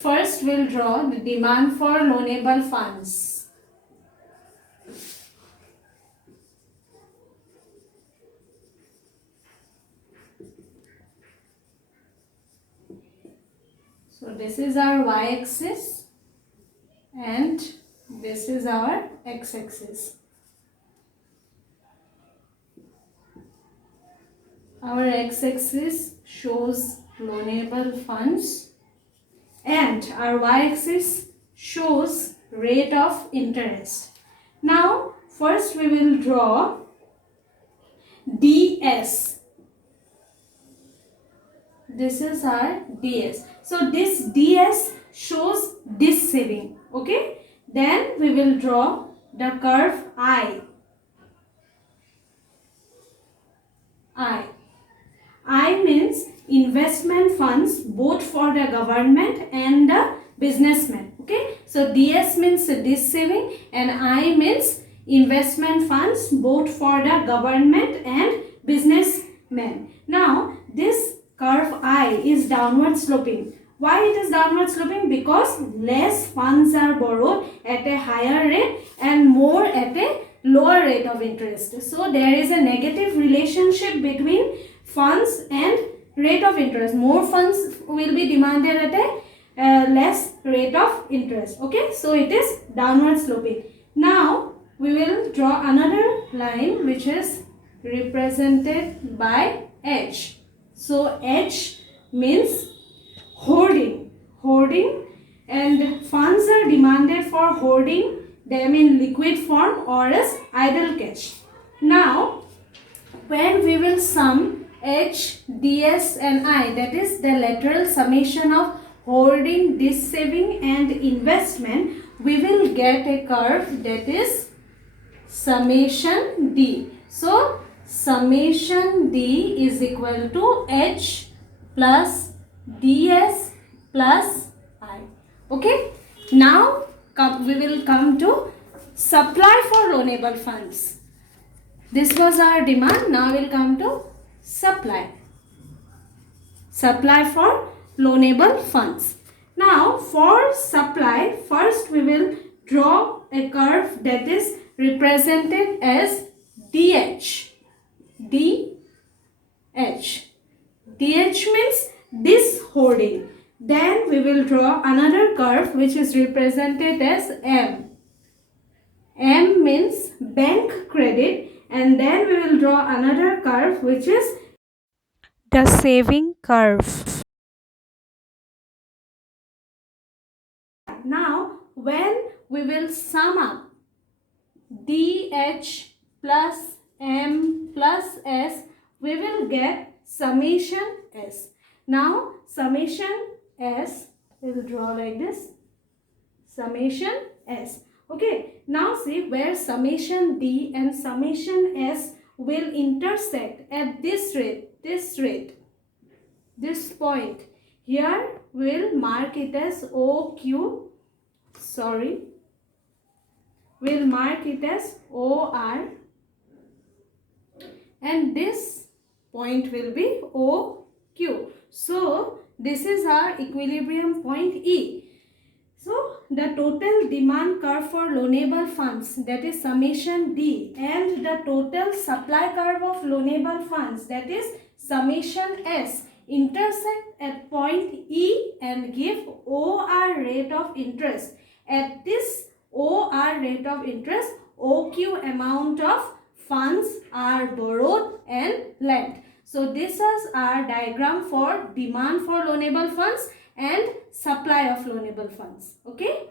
First, we'll draw the demand for loanable funds. So this is our y-axis and this is our x-axis. Our x-axis shows loanable funds and our y-axis shows rate of interest. Now, first we will draw DS. This is our DS. So, this DS shows this saving. Okay. Then we will draw the curve I. I means investment funds both for the government and the businessman. Okay. So, DS means this saving and I means investment funds both for the government and businessmen. Now, this curve I is downward sloping. Why it is downward sloping? Because less funds are borrowed at a higher rate and more at a lower rate of interest. So, there is a negative relationship between funds and rate of interest. More funds will be demanded at a less rate of interest. Okay, so it is downward sloping. Now, we will draw another line which is represented by H. So, H means hoarding. And funds are demanded for hoarding them in liquid form or as idle cash. Now, when we will sum H, DS and I, that is the lateral summation of hoarding, this saving and investment, we will get a curve that is summation D. So, summation D is equal to H plus DS plus I. Okay. Now, we will come to supply for loanable funds. This was our demand. Now, we will come to supply. Supply for loanable funds. Now, for supply, first we will draw a curve that is represented as DH. DH means this hoarding. Then we will draw another curve which is represented as M. M means bank credit, and then we will draw another curve which is the saving curve. Now, when we will sum up DH plus M plus S, we will get summation S. Now, summation S, we will draw like this, summation S. Okay, now see where summation D and summation S will intersect at this point. Here we will mark it as OQ, we'll mark it as OR, and this point will be OQ. So, this is our equilibrium point E. So, the total demand curve for loanable funds, that is summation D, and the total supply curve of loanable funds, that is summation S, intersect at point E and give OR rate of interest. At this OR rate of interest, OQ amount of funds are borrowed and lent. So, this is our diagram for demand for loanable funds and supply of loanable funds. Okay.